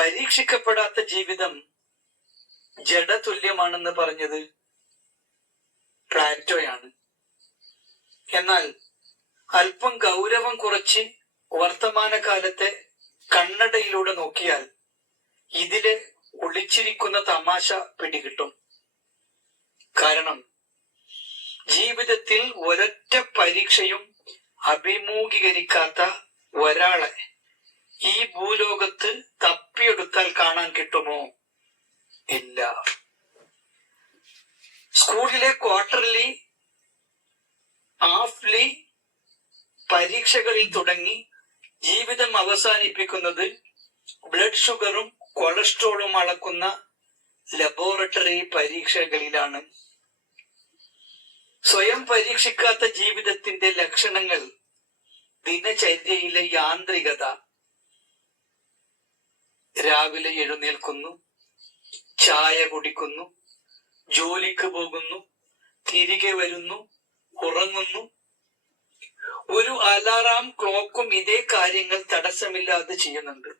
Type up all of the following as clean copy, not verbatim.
പരീക്ഷിക്കപ്പെടാത്ത ജീവിതം ജഡതുല്യമാണെന്ന് പറഞ്ഞത് പ്ലാറ്റോയാണ്. എന്നാൽ അല്പം ഗൗരവം കുറച്ച് വർത്തമാനകാലത്തെ കണ്ണടയിലൂടെ നോക്കിയാൽ ഇതില് ഒളിച്ചിരിക്കുന്ന തമാശ പിടികിട്ടും. കാരണം ജീവിതത്തിൽ ഒരൊറ്റ പരീക്ഷയും അഭിമുഖീകരിക്കാത്ത ഒരാളെ ഈ ഭൂലോകത്ത് തപ്പിയെടുത്താൽ കാണാൻ കിട്ടുമോ? ഇല്ല. സ്കൂളിലെ ക്വാർട്ടർലി, ഹാഫ്ലി പരീക്ഷകളിൽ തുടങ്ങി ജീവിതം അവസാനിപ്പിക്കുന്നത് ബ്ലഡ് ഷുഗറും കൊളസ്ട്രോളും അളക്കുന്ന ലബോറട്ടറി പരീക്ഷകളിലാണ്. സ്വയം പരീക്ഷിക്കാത്ത ജീവിതത്തിന്റെ ലക്ഷണങ്ങൾ ദിനചര്യയിലെ യാന്ത്രികത. രാവിലെ എഴുന്നേൽക്കുന്നു, ചായ കുടിക്കുന്നു, ജോലിക്ക് പോകുന്നു, തിരികെ വരുന്നു, ഉറങ്ങുന്നു. ഒരു അലാറാം ക്ലോക്കും ഇതേ കാര്യങ്ങൾ തടസ്സമില്ലാതെ ചെയ്യുന്നുണ്ട്.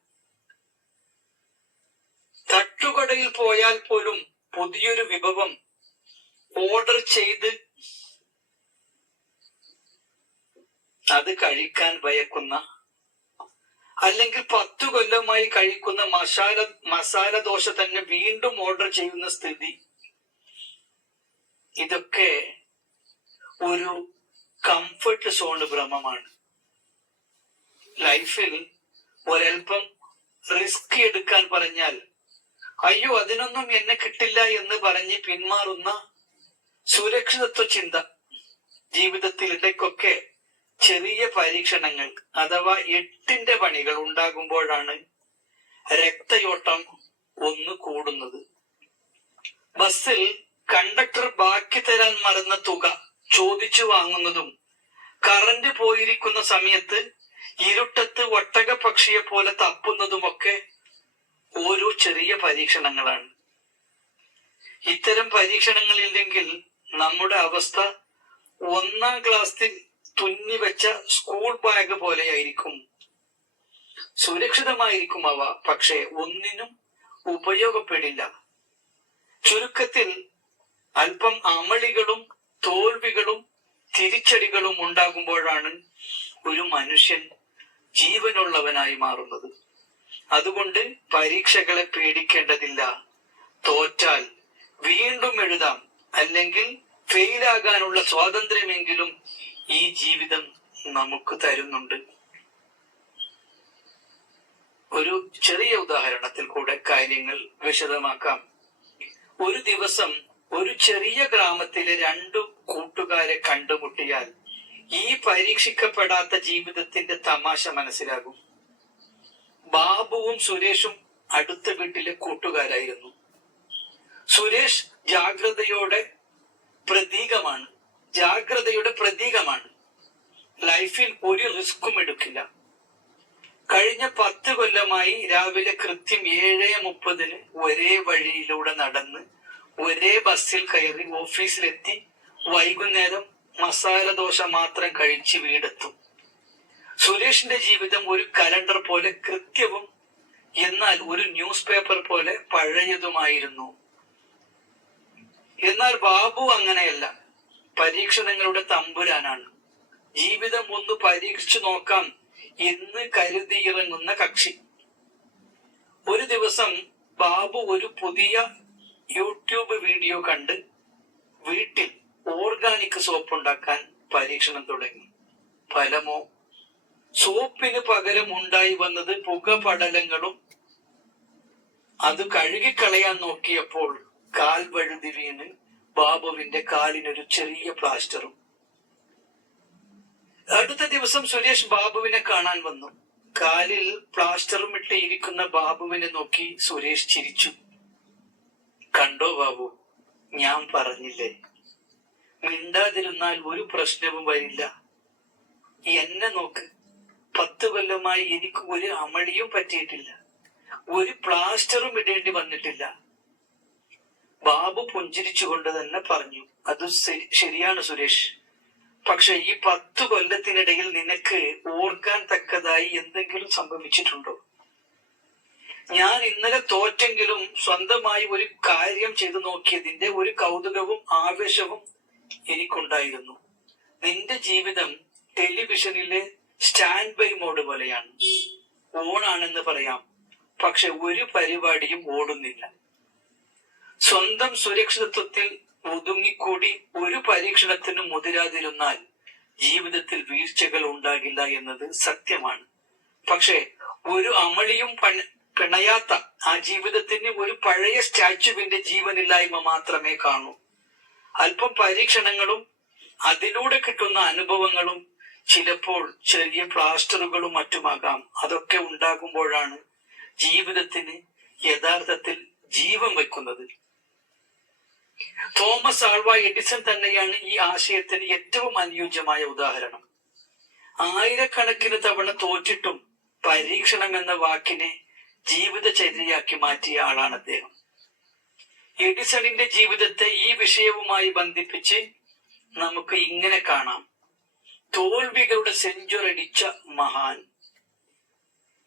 തട്ടുകടയിൽ പോയാൽ പോലും പുതിയൊരു വിഭവം ഓർഡർ ചെയ്ത് അത് കഴിക്കാൻ ഭയക്കുന്ന, അല്ലെങ്കിൽ 10 കൊല്ലമായി കഴിക്കുന്ന മസാല ദോശ തന്നെ വീണ്ടും ഓർഡർ ചെയ്യുന്ന സ്ഥിതി. ഇതൊക്കെ ഒരു കംഫർട്ട് സോൺ ഭ്രമമാണ്. ലൈഫിൽ ഒരൽപ്പം റിസ്ക് എടുക്കാൻ പറഞ്ഞാൽ അയ്യോ അതിനൊന്നും എന്നെ കിട്ടില്ല എന്ന് പറഞ്ഞ് പിന്മാറുന്ന സുരക്ഷിതത്വ ചിന്ത. ജീവിതത്തിൽ ഇടയ്ക്കൊക്കെ ചെറിയ പരീക്ഷണങ്ങൾ അഥവാ 8ന്റെ പണികൾ ഉണ്ടാകുമ്പോഴാണ് രക്തയോട്ടം ഒന്ന് കൂടുന്നത്. ബസ്സിൽ കണ്ടക്ടർ ബാക്കി തരാൻ മറന്ന തുക ചോദിച്ചു വാങ്ങുന്നതും, കറന്റ് പോയിരിക്കുന്ന സമയത്ത് ഇരുട്ടത്ത് ഒട്ടകപ്പക്ഷിയെ പോലെ തപ്പുന്നതുമൊക്കെ ഓരോ ചെറിയ പരീക്ഷണങ്ങളാണ്. ഇത്തരം പരീക്ഷണങ്ങളില്ലെങ്കിൽ നമ്മുടെ അവസ്ഥ 1ാം ക്ലാസ്സിൽ തുന്നിവെച്ച സ്കൂൾ ബാഗ് പോലെയായിരിക്കും. സുരക്ഷിതമായിരിക്കും അവ, പക്ഷെ ഒന്നിനും ഉപയോഗപ്പെടില്ല. ചുരുക്കത്തിൽ അല്പം അമളികളും തോൽവികളും തിരിച്ചടികളും ഉണ്ടാകുമ്പോഴാണ് ഒരു മനുഷ്യൻ ജീവനുള്ളവനായി മാറുന്നത്. അതുകൊണ്ട് പരീക്ഷകളെ പേടിക്കേണ്ടതില്ല. തോറ്റാൽ വീണ്ടും എഴുതാം, അല്ലെങ്കിൽ ഫെയിലാകാനുള്ള സ്വാതന്ത്ര്യമെങ്കിലും ഈ ജീവിതം നമുക്ക് തരുന്നുണ്ട്. ഒരു ചെറിയ ഉദാഹരണത്തിൽ കൂടെ കാര്യങ്ങൾ വിശദമാക്കാം. ഒരു ദിവസം ഒരു ചെറിയ ഗ്രാമത്തിലെ 2 കൂട്ടുകാരെ കണ്ടുമുട്ടിയാൽ ഈ പരീക്ഷിക്കപ്പെടാത്ത ജീവിതത്തിന്റെ തമാശ മനസ്സിലാകും. ബാബുവും സുരേഷും അടുത്ത വീട്ടിലെ കൂട്ടുകാരായിരുന്നു. സുരേഷ് ജാഗ്രതയുടെ പ്രതീകമാണ്. ലൈഫിൽ ഒരു റിസ്ക്കും എടുക്കില്ല. കഴിഞ്ഞ 10 കൊല്ലമായി രാവിലെ കൃത്യം 7:30 ഒരേ വഴിയിലൂടെ നടന്ന് ഒരേ ബസ്സിൽ കയറി ഓഫീസിലെത്തി വൈകുന്നേരം മസാല ദോശ മാത്രം കഴിച്ച് വീടെത്തും. സുരേഷിന്റെ ജീവിതം ഒരു കലണ്ടർ പോലെ കൃത്യവും എന്നാൽ ഒരു ന്യൂസ് പേപ്പർ പോലെ പഴയതുമായിരുന്നു. എന്നാൽ ബാബു അങ്ങനെയല്ല. പരീക്ഷണങ്ങളുടെ തമ്പുരാനാണ്. ജീവിതം ഒന്ന് പരീക്ഷിച്ചു നോക്കാം എന്ന് കരുതിയിറങ്ങുന്ന കക്ഷി. ഒരു ദിവസം ബാബു ഒരു പുതിയ യൂട്യൂബ് വീഡിയോ കണ്ട് വീട്ടിൽ ഓർഗാനിക് സോപ്പ് ഉണ്ടാക്കാൻ പരീക്ഷണം തുടങ്ങി. ഫലമോ? സോപ്പിന് പകരം ഉണ്ടായി വന്നത് പുകപടലങ്ങളും. അത് കഴുകിക്കളയാൻ നോക്കിയപ്പോൾ കാൽ വഴുതി വീണ് ബാബുവിന്റെ കാലിനൊരു ചെറിയ പ്ലാസ്റ്ററും. അടുത്ത ദിവസം സുരേഷ് ബാബുവിനെ കാണാൻ വന്നു. കാലിൽ പ്ലാസ്റ്ററും ഇട്ട് ഇരിക്കുന്ന ബാബുവിനെ നോക്കി സുരേഷ് ചിരിച്ചു. കണ്ടോ ബാബു, ഞാൻ പറഞ്ഞില്ലേ, മിണ്ടാതിരുന്നാൽ ഒരു പ്രശ്നവും വരില്ല. എന്നെ നോക്ക്, 10 കൊല്ലമായി എനിക്ക് ഒരു അമളിയും പറ്റിയിട്ടില്ല, ഒരു പ്ലാസ്റ്ററും ഇടേണ്ടി വന്നിട്ടില്ല. ബാബു പുഞ്ചിരിച്ചുകൊണ്ട് തന്നെ പറഞ്ഞു, അത് ശരിയാണ് സുരേഷ്. പക്ഷെ ഈ 10 കൊല്ലത്തിനിടയിൽ നിനക്ക് ഓർക്കാൻ തക്കതായി എന്തെങ്കിലും സംഭവിച്ചിട്ടുണ്ടോ? ഞാൻ ഇന്നലെ തോറ്റെങ്കിലും സ്വന്തമായി ഒരു കാര്യം ചെയ്തു നോക്കിയതിന്റെ ഒരു കൗതുകവും ആവേശവും എനിക്കുണ്ടായിരുന്നു. നിന്റെ ജീവിതം ടെലിവിഷനിലെ സ്റ്റാൻഡ് ബൈ മോഡ് പോലെയാണ്. ഓണാണെന്ന് പറയാം, പക്ഷെ ഒരു പരിപാടിയും ഓടുന്നില്ല. സ്വന്തം സുരക്ഷിതത്വത്തിൽ ഒതുങ്ങിക്കൂടി ഒരു പരീക്ഷണത്തിനും മുതിരാതിരുന്നാൽ ജീവിതത്തിൽ വീഴ്ചകൾ ഉണ്ടാകില്ല എന്നത് സത്യമാണ്. പക്ഷെ ഒരു അമളിയും പിണയാത്ത ആ ജീവിതത്തിന് ഒരു പഴയ സ്റ്റാച്യുവിന്റെ ജീവനില്ലായ്മ മാത്രമേ കാണൂ. അല്പം പരീക്ഷണങ്ങളും അതിലൂടെ കിട്ടുന്ന അനുഭവങ്ങളും ചിലപ്പോൾ ചെറിയ പ്ലാസ്റ്ററുകളും മറ്റുമാകാം. അതൊക്കെ ഉണ്ടാകുമ്പോഴാണ് ജീവിതത്തിന് യഥാർത്ഥത്തിൽ ജീവൻ വെക്കുന്നത്. തോമസ് ആൽവ എഡിസൺ തന്നെയാണ് ഈ ആശയത്തിന് ഏറ്റവും അനുയോജ്യമായ ഉദാഹരണം. ആയിരക്കണക്കിന് തവണ തോറ്റിട്ടും പരീക്ഷണം എന്ന വാക്കിനെ ജീവിതചര്യയാക്കി മാറ്റിയ ആളാണ് അദ്ദേഹം. എഡിസണിന്റെ ജീവിതത്തെ ഈ വിഷയവുമായി ബന്ധിപ്പിച്ച് നമുക്ക് ഇങ്ങനെ കാണാം. തോൽവികളുടെ സെഞ്ചുറി അടിച്ച മഹാൻ.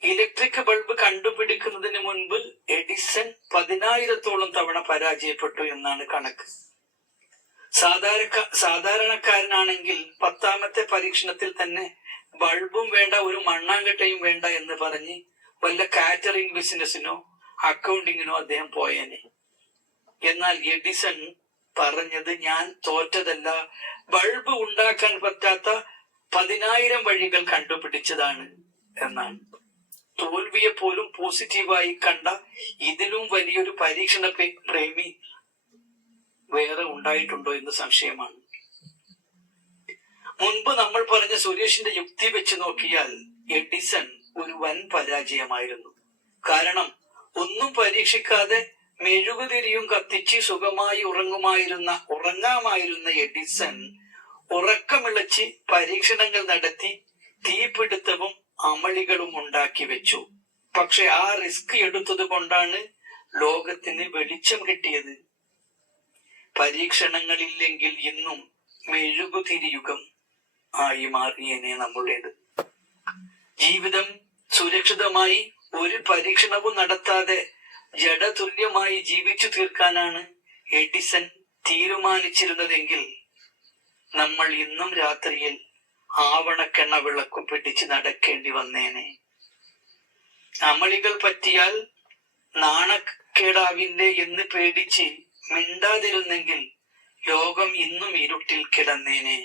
ഇലക്ട്രിക് ബൾബ് കണ്ടുപിടിക്കുന്നതിന് മുൻപ് എഡിസൺ 10,000-ഓളം തവണ പരാജയപ്പെട്ടു എന്നാണ് കണക്ക്. സാധാരണക്കാരനാണെങ്കിൽ 10ാമത്തെ പരീക്ഷണത്തിൽ തന്നെ ബൾബും വേണ്ട, ഒരു മണ്ണാങ്കട്ടയും വേണ്ട എന്ന് പറഞ്ഞ് വല്ല കാറ്ററിംഗ് ബിസിനസിനോ അക്കൗണ്ടിങ്ങിനോ അദ്ദേഹം പോയേനെ. എന്നാൽ എഡിസൺ പറഞ്ഞത്, ഞാൻ തോറ്റതല്ല, ബൾബ് ഉണ്ടാക്കാൻ പറ്റാത്ത 10,000 വഴികൾ കണ്ടുപിടിച്ചതാണ് എന്നാണ്. തോൽവിയെ പോലും പോസിറ്റീവായി കണ്ട ഇതിലും വലിയൊരു പരീക്ഷണ പ്രേമി വേറെ ഉണ്ടായിട്ടുണ്ടോ എന്ന് സംശയമാണ്. മുൻപ് നമ്മൾ പറഞ്ഞ സുരേഷിന്റെ യുക്തി വെച്ച് നോക്കിയാൽ എഡിസൺ ഒരു വൻ പരാജയമായിരുന്നു. കാരണം ഒന്നും പരീക്ഷിക്കാതെ മെഴുകുതിരിയും കത്തിച്ച് സുഖമായി ഉറങ്ങാമായിരുന്ന എഡിസൺ ഉറക്കമിളച്ച് പരീക്ഷണങ്ങൾ നടത്തി തീപിടുത്തവും അമളികളും ഉണ്ടാക്കി വെച്ചു. പക്ഷെ ആ റിസ്ക് എടുത്തത് കൊണ്ടാണ് ലോകത്തിന് വെളിച്ചം കിട്ടിയത്. പരീക്ഷണങ്ങളില്ലെങ്കിൽ ഇന്നും മെഴുകുതിരിയുഗം ആയി മാറിയേനെ നമ്മുടേത്. ജീവിതം സുരക്ഷിതമായി ഒരു പരീക്ഷണവും നടത്താതെ ജഡതുല്യമായി ജീവിച്ചു തീർക്കാനാണ് എഡിസൺ തീരുമാനിച്ചിരുന്നതെങ്കിൽ നമ്മൾ ഇന്നും രാത്രിയിൽ ആവണക്കെണ്ണ വിളക്കും പിടിച്ച് നടക്കേണ്ടി വന്നേനെ. അമളികൾ പറ്റിയാൽ നാണക്കേടാവില്ലേ എന്ന് പേടിച്ച് മിണ്ടാതിരുന്നെങ്കിൽ ലോകം ഇന്നും ഇരുട്ടിൽ കിടന്നേനെ.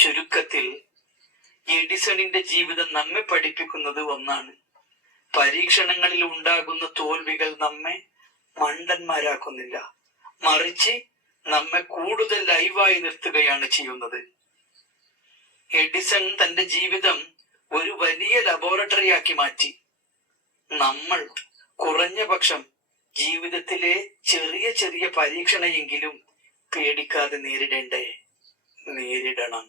ചുരുക്കത്തിൽ എഡിസണിന്റെ ജീവിതം നമ്മെ പഠിപ്പിക്കുന്നത് ഒന്നാണ്: പരീക്ഷണങ്ങളിൽ ഉണ്ടാകുന്ന തോൽവികൾ നമ്മെ മണ്ടന്മാരാക്കുന്നില്ല, മറിച്ച് നമ്മെ കൂടുതൽ ലൈവായി നിർത്തുകയാണ് ചെയ്യുന്നത്. എഡിസൺ തന്റെ ജീവിതം ഒരു വലിയ ലബോറട്ടറിയാക്കി മാറ്റി. നമ്മൾ കുറഞ്ഞ പക്ഷം ജീവിതത്തിലെ ചെറിയ ചെറിയ പരീക്ഷണമെങ്കിലും പേടിക്കാതെ നേരിടണം.